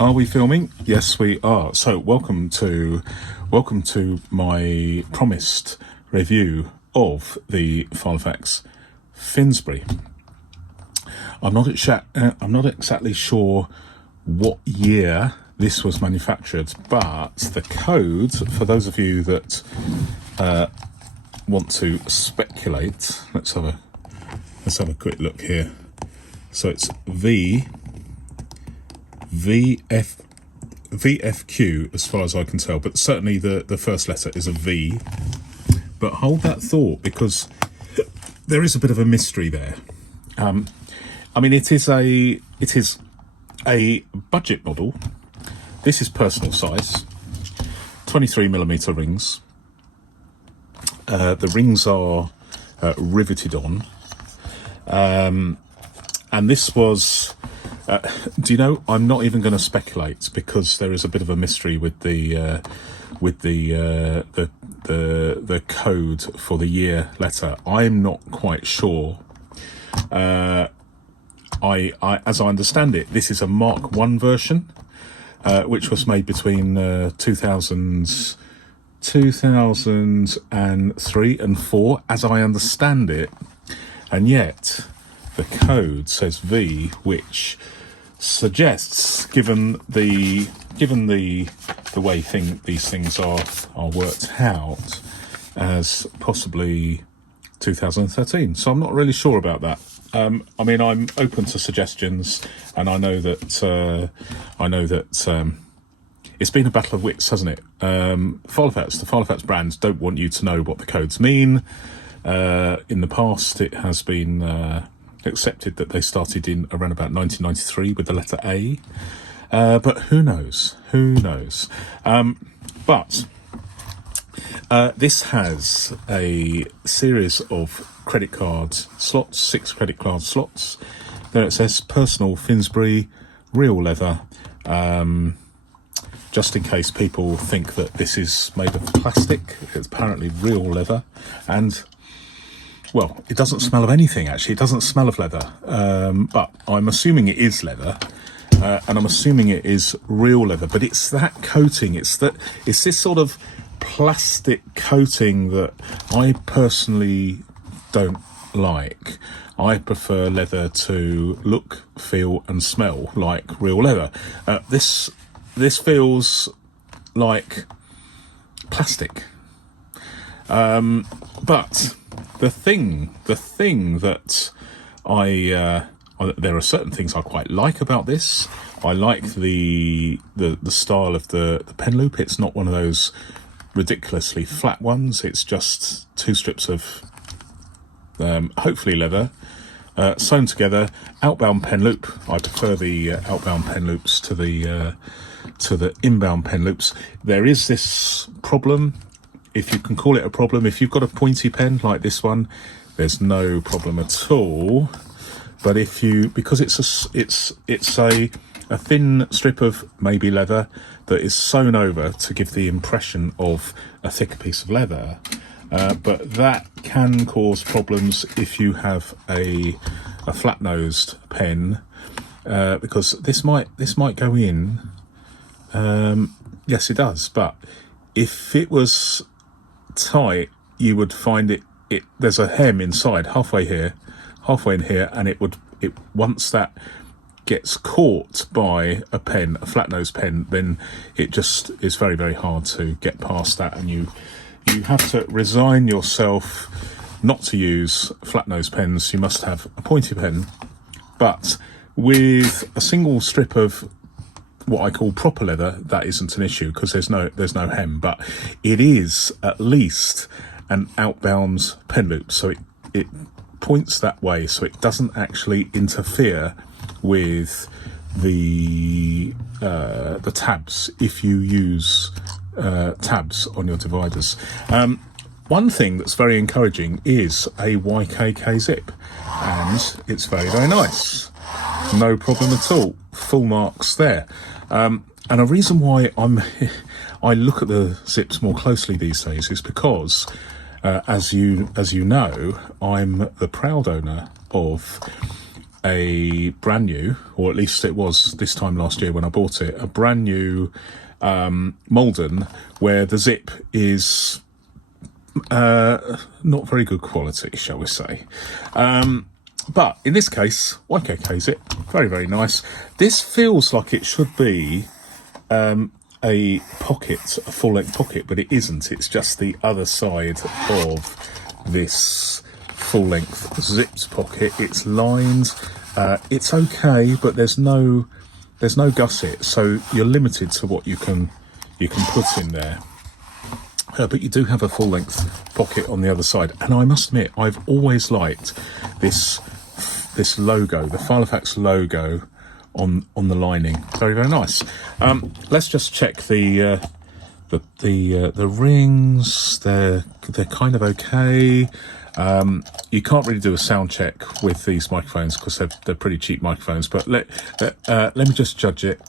Are we filming? Yes, we are. So welcome to my promised review of the Filofax Finsbury. I'm not exactly sure what year this was manufactured, but the code, for those of you that want to speculate, let's have a quick look here. So it's VFQ as far as I can tell, but certainly the first letter is a V. But hold that thought, because there is a bit of a mystery there. I mean, it is a budget model. This is personal size, 23mm rings. The rings are riveted on, and this was. Do you know? I'm not even going to speculate, because there is a bit of a mystery with the code for the year letter. I'm not quite sure. As I understand it, this is a Mark I version, which was made between 2003 and 4, as I understand it, and yet the code says V, which suggests, given the way these things are worked out, as possibly 2013. So I'm not really sure about that. I mean, I'm open to suggestions, and I know that it's been a battle of wits, hasn't it? The Filofax brands don't want you to know what the codes mean. In the past, it has been accepted that they started in around about 1993 with the letter A, but who knows? But this has a series of credit card slots, 6 credit card slots. There it says personal Finsbury, real leather, just in case people think that this is made of plastic. It's apparently real leather, and well, it doesn't smell of anything, actually. It doesn't smell of leather, but I'm assuming it is leather, and I'm assuming it is real leather. But it's that coating, it's this sort of plastic coating that I personally don't like. I prefer leather to look, feel, and smell like real leather. This feels like plastic, but the thing that there are certain things I quite like about this. I like the style of the pen loop. It's not one of those ridiculously flat ones. It's just 2 strips of hopefully leather sewn together. Outbound pen loop. I prefer the outbound pen loops to the inbound pen loops. There is this problem, if you can call it a problem. If you've got a pointy pen like this one, there's no problem at all. But because it's a thin strip of maybe leather that is sewn over to give the impression of a thicker piece of leather, but that can cause problems if you have a flat-nosed pen, because this might go in. Yes, it does. But if it was tight, you would find it there's a hem inside, halfway in here, and once that gets caught by a pen, a flat-nosed pen, then it just is very, very hard to get past that, and you have to resign yourself not to use flat-nosed pens. You must have a pointy pen. But with a single strip of what I call proper leather, that isn't an issue, because there's no hem. But it is at least an outbound pen loop, so it points that way, so it doesn't actually interfere with the tabs if you use tabs on your dividers. One thing that's very encouraging is a YKK zip, and it's very, very nice. No problem at all. Full marks there. And a reason why I look at the zips more closely these days is because, as you know, I'm the proud owner of a brand new, or at least it was this time last year when I bought it, a brand new Malden where the zip is not very good quality, shall we say. But in this case, YKK zip, very, very nice. This feels like it should be a pocket, a full-length pocket, but it isn't. It's just the other side of this full-length zipped pocket. It's lined. It's okay, but there's no gusset, so you're limited to what you can put in there. But you do have a full-length pocket on the other side, and I must admit, I've always liked this logo, the Filofax logo on the lining. Very, very nice. Let's just check the rings. They're kind of okay. You can't really do a sound check with these microphones because they're pretty cheap microphones. But let me just judge it.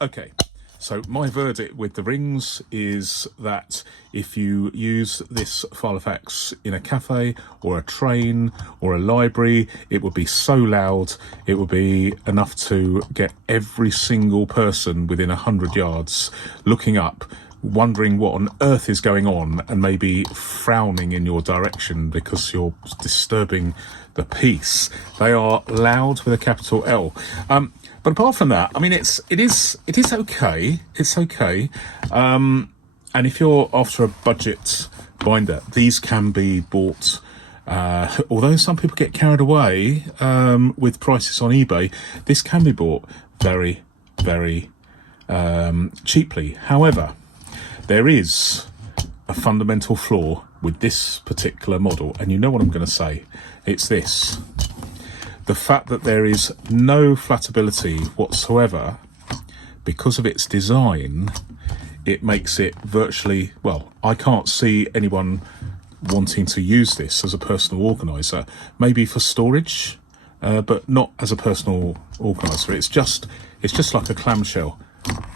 Okay. So my verdict with the rings is that if you use this Filofax in a cafe or a train or a library, it would be so loud, it would be enough to get every single person within 100 yards looking up, wondering what on earth is going on, and maybe frowning in your direction because you're disturbing the peace. They are loud with a capital L. But apart from that, I mean, it is okay. It's okay. And if you're after a budget binder, these can be bought. Although some people get carried away with prices on eBay, this can be bought very, very cheaply. However, there is a fundamental flaw with this particular model, and you know what I'm going to say. It's this. The fact that there is no flatability whatsoever, because of its design, it makes it virtually, well, I can't see anyone wanting to use this as a personal organiser, maybe for storage, but not as a personal organiser. It's just like a clamshell.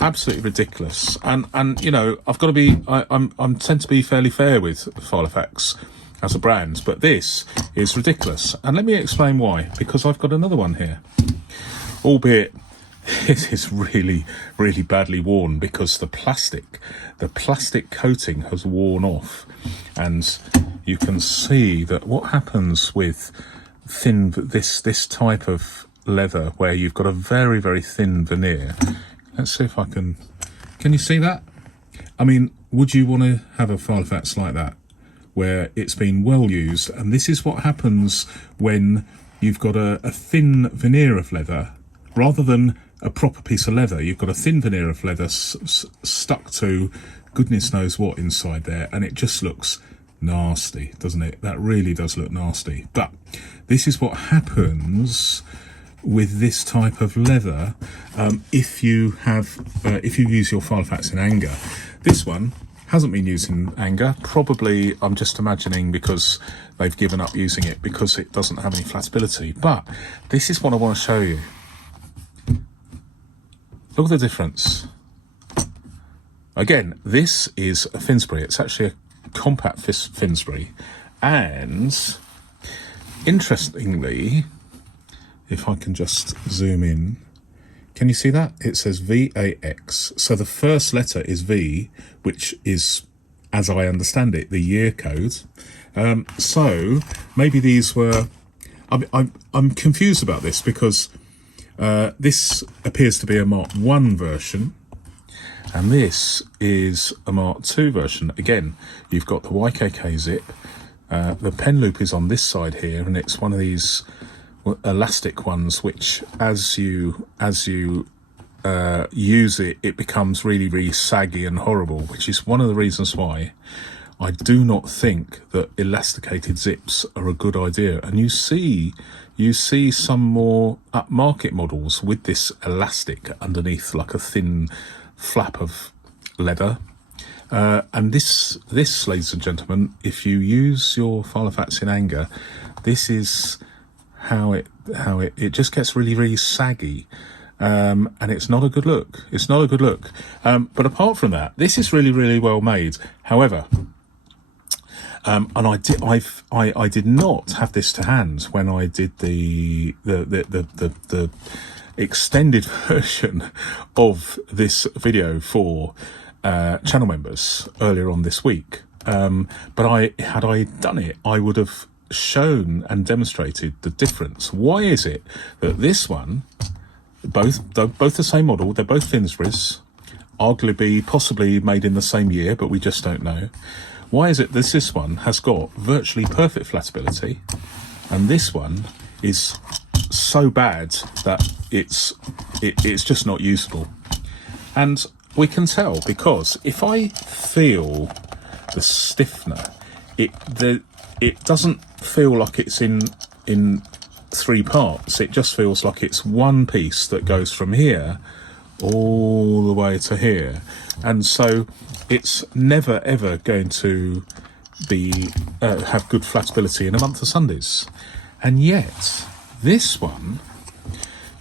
Absolutely ridiculous. And you know, I've got to be, I'm tend to be fairly fair with Filofax as a brand, but this is ridiculous. And let me explain why, because I've got another one here, albeit it is really, really badly worn because the plastic coating has worn off. And you can see that what happens with this type of leather where you've got a very, very thin veneer. Let's see if I can you see that? I mean, would you want to have a Filofax like that, where it's been well used? And this is what happens when you've got a thin veneer of leather, rather than a proper piece of leather. You've got a thin veneer of leather stuck to goodness knows what inside there, and it just looks nasty, doesn't it? That really does look nasty. But this is what happens with this type of leather if you use your Filofax in anger. This one hasn't been used in anger. Probably, I'm just imagining, because they've given up using it because it doesn't have any flatability. But this is what I want to show you. Look at the difference. Again, this is a Finsbury. It's actually a compact Finsbury. And interestingly, if I can just zoom in, can you see that? It says VAX. So the first letter is V, which is, as I understand it, the year code. So maybe these were... I'm confused about this because this appears to be a Mark 1 version, and this is a Mark 2 version. Again, you've got the YKK zip. The pen loop is on this side here, and it's one of these elastic ones which, as you use it, it becomes really, really saggy and horrible, which is one of the reasons why I do not think that elasticated zips are a good idea. And you see some more upmarket models with this elastic underneath, like a thin flap of leather. And this, ladies and gentlemen, if you use your Filofax in anger, this is how it just gets really, really saggy. And it's not a good look. It's not a good look. But apart from that, this is really, really well made. However, And I did not have this to hand when I did the extended version of this video for channel members earlier on this week. But had I done it, I would have shown and demonstrated the difference. Why is it that this one, both the same model, they're both Finsburys, arguably possibly made in the same year, but we just don't know. Why is it this one has got virtually perfect flatability, and this one is so bad that it's just not usable? And we can tell because if I feel the stiffener, it doesn't feel like it's in three parts. It just feels like it's one piece that goes from here all the way to here, and so it's never ever going to be have good flatability in a month of Sundays. And yet this one,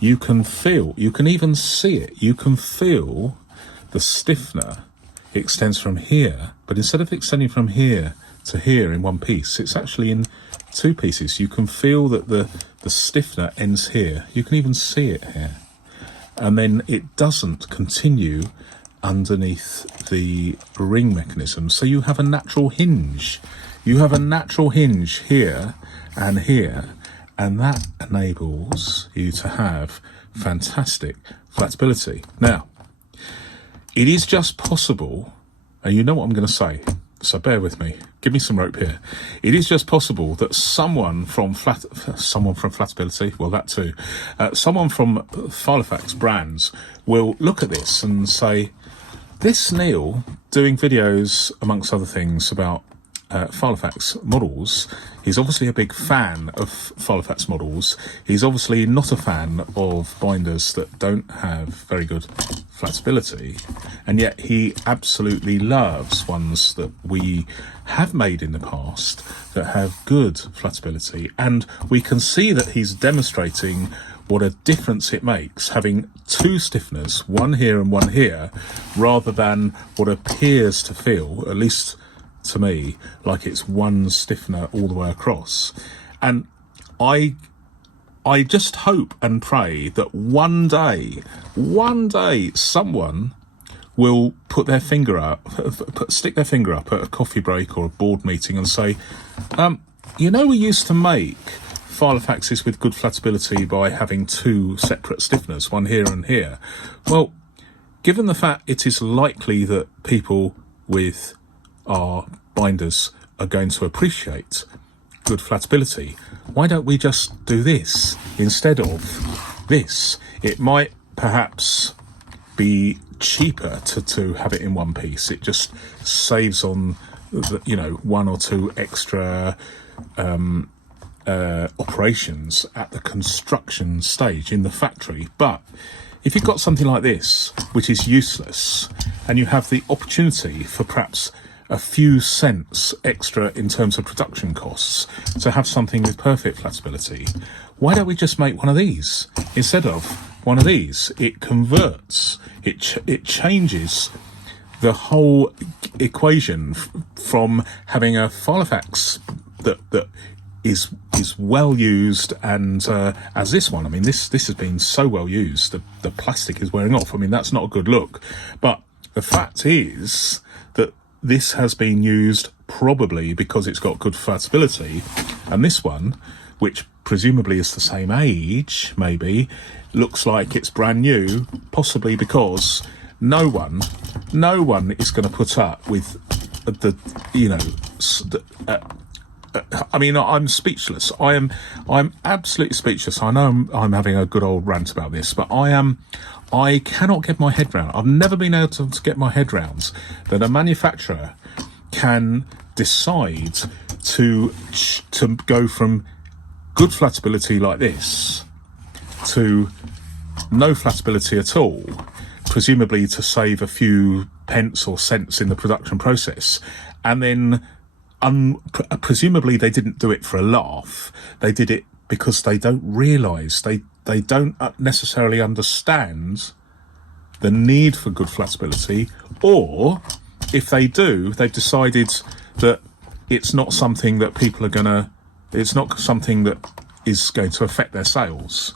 you can even see it, you can feel the stiffener extends from here, but instead of extending from here to here in one piece, it's actually in two pieces. You can feel that the stiffener ends here, you can even see it here, and then it doesn't continue underneath the ring mechanism. So you have a natural hinge. You have a natural hinge here and here, and that enables you to have fantastic flatability. Now, it is just possible, and you know what I'm going to say, so bear with me. Give me some rope here. It is just possible that someone from Flatability, well, that too, someone from Filofax brands will look at this and say, this Neil doing videos, amongst other things, about Filofax models, he's obviously a big fan of Filofax models. He's obviously not a fan of binders that don't have very good flatability, and yet he absolutely loves ones that we have made in the past that have good flatability. And we can see that he's demonstrating what a difference it makes having two stiffeners, one here and one here, rather than what appears to feel, at least to me, like it's one stiffener all the way across. And I just hope and pray that one day someone will put their finger up, stick their finger up at a coffee break or a board meeting and say, you know, we used to make Filofaxes with good flatability by having two separate stiffeners, one here and here. Well, given the fact it is likely that people with our binders are going to appreciate good flatability, why don't we just do this instead of this? It might perhaps be cheaper to have it in one piece. It just saves on one or two extra operations at the construction stage in the factory. But if you've got something like this which is useless, and you have the opportunity for perhaps a few cents extra in terms of production costs to have something with perfect flatability, why don't we just make one of these instead of one of these? It converts, it changes the whole equation from having a Filofax that is well used, and as this one, I mean, this has been so well used, the plastic is wearing off. I mean, that's not a good look. But the fact is that this has been used probably because it's got good flatability, and this one, which presumably is the same age, maybe, looks like it's brand new, possibly because no one is going to put up with I mean, I'm speechless. I'm absolutely speechless. I know I'm having a good old rant about this, but I cannot get my head round. I've never been able to get my head round that a manufacturer can decide to go from good flatability like this to no flatability at all, presumably to save a few pence or cents in the production process, and then presumably they didn't do it for a laugh. They did it because they don't realise, they don't necessarily understand the need for good flatability, or if they do, they've decided that it's not something that people are gonna, it's not something that is going to affect their sales.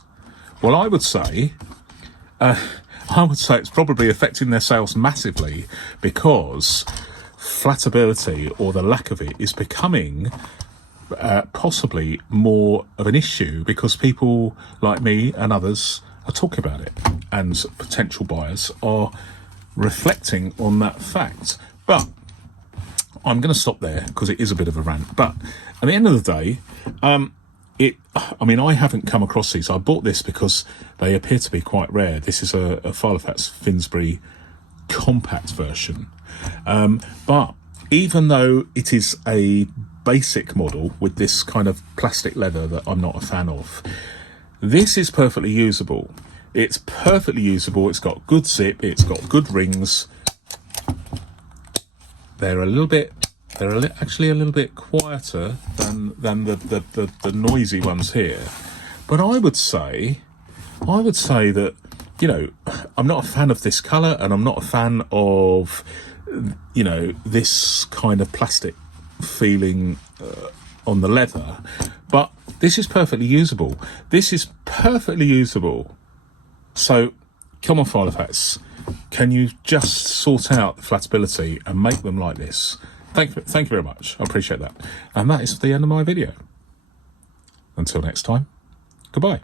Well, I would say it's probably affecting their sales massively, because flatability, or the lack of it, is becoming possibly more of an issue, because people like me and others are talking about it, and potential buyers are reflecting on that fact. But I'm going to stop there, because it is a bit of a rant. But at the end of the day, I haven't come across these. I bought this because they appear to be quite rare. This is a Filofax Finsbury compact version. But even though it is a basic model with this kind of plastic leather that I'm not a fan of, this is perfectly usable. It's perfectly usable. It's got good zip. It's got good rings. They're actually a little bit quieter than the noisy ones here. But I would say that, you know, I'm not a fan of this colour, and I'm not a fan of, you know, this kind of plastic feeling on the leather. But this is perfectly usable. This is perfectly usable. So come on, Filofax, can you just sort out the flatability and make them like this? Thank you very much. I appreciate that. And that is the end of my video. Until next time, goodbye.